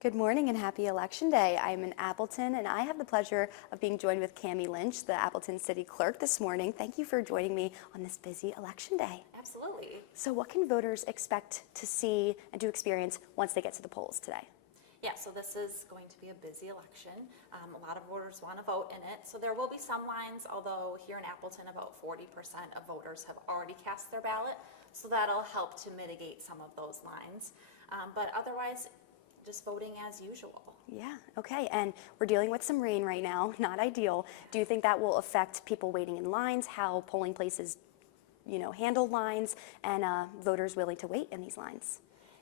Good morning and happy Election Day. I'm in Appleton and I have the pleasure of being joined with Cammie Lynch, the Appleton City Clerk this morning. Thank you for joining me on this busy Election Day. Absolutely. So what can voters expect to see and to experience once they get to the polls today? Yeah, so this is going to be a busy election. A lot of voters want to vote in it. So there will be some lines, although here in Appleton about 40% of voters have already cast their ballot. So that'll help to mitigate some of those lines. But otherwise, just voting as usual. Yeah, okay, and we're dealing with some rain right now, not ideal. Do you think that will affect people waiting in lines, how polling places, handle lines, and voters willing to wait in these lines?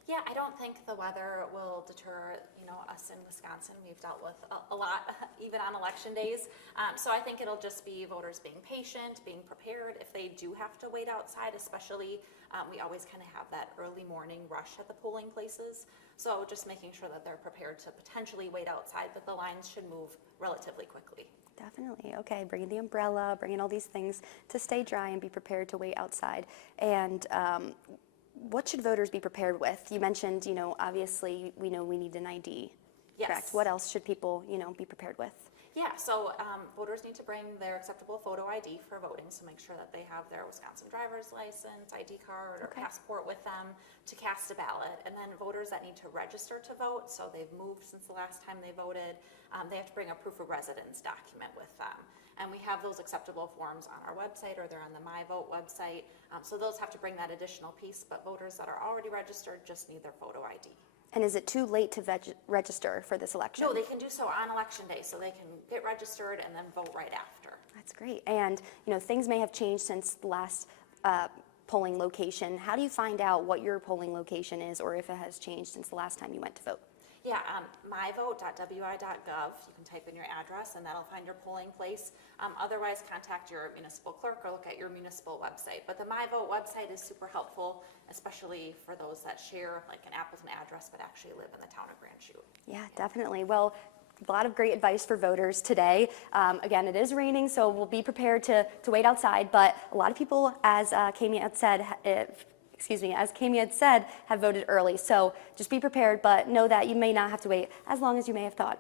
Yeah, I don't think the weather will deter, us in Wisconsin. We've dealt with a lot, even on election days. So I think it'll just be voters being patient, being prepared. If they do have to wait outside, especially, we always kind of have that early morning rush at the polling places. So just making sure that they're prepared to potentially wait outside, but the lines should move relatively quickly. Definitely. Okay, bringing the umbrella, bringing all these things to stay dry and be prepared to wait outside. And what should voters be prepared with? You mentioned, obviously we know we need an ID. Yes. Correct. What else should people, be prepared with? Yeah, so voters need to bring their acceptable photo ID for voting, so make sure that they have their Wisconsin driver's license, ID card, or passport with them to cast a ballot. And then voters that need to register to vote, so they've moved since the last time they voted, they have to bring a proof of residence document with them. And we have those acceptable forms on our website, or they're on the My Vote website. So those have to bring that additional piece, but voters that are already registered just need their photo ID. And is it too late to register for this election? No, they can do so on election day, so they can get registered and then vote right after. That's great. And, things may have changed since the last polling location. How do you find out what your polling location is, or if it has changed since the last time you went to vote? Yeah, myvote.wi.gov. You can type in your address and that'll find your polling place. Otherwise, contact your municipal clerk or look at your municipal website. But the My Vote website is super helpful, especially for those that share like an Appleton address but actually live in the town of Grand Chute. Yeah, definitely. Well, a lot of great advice for voters today. Again, it is raining, so we'll be prepared to wait outside. But a lot of people, as Cammie had said, have voted early. So just be prepared, but know that you may not have to wait as long as you may have thought.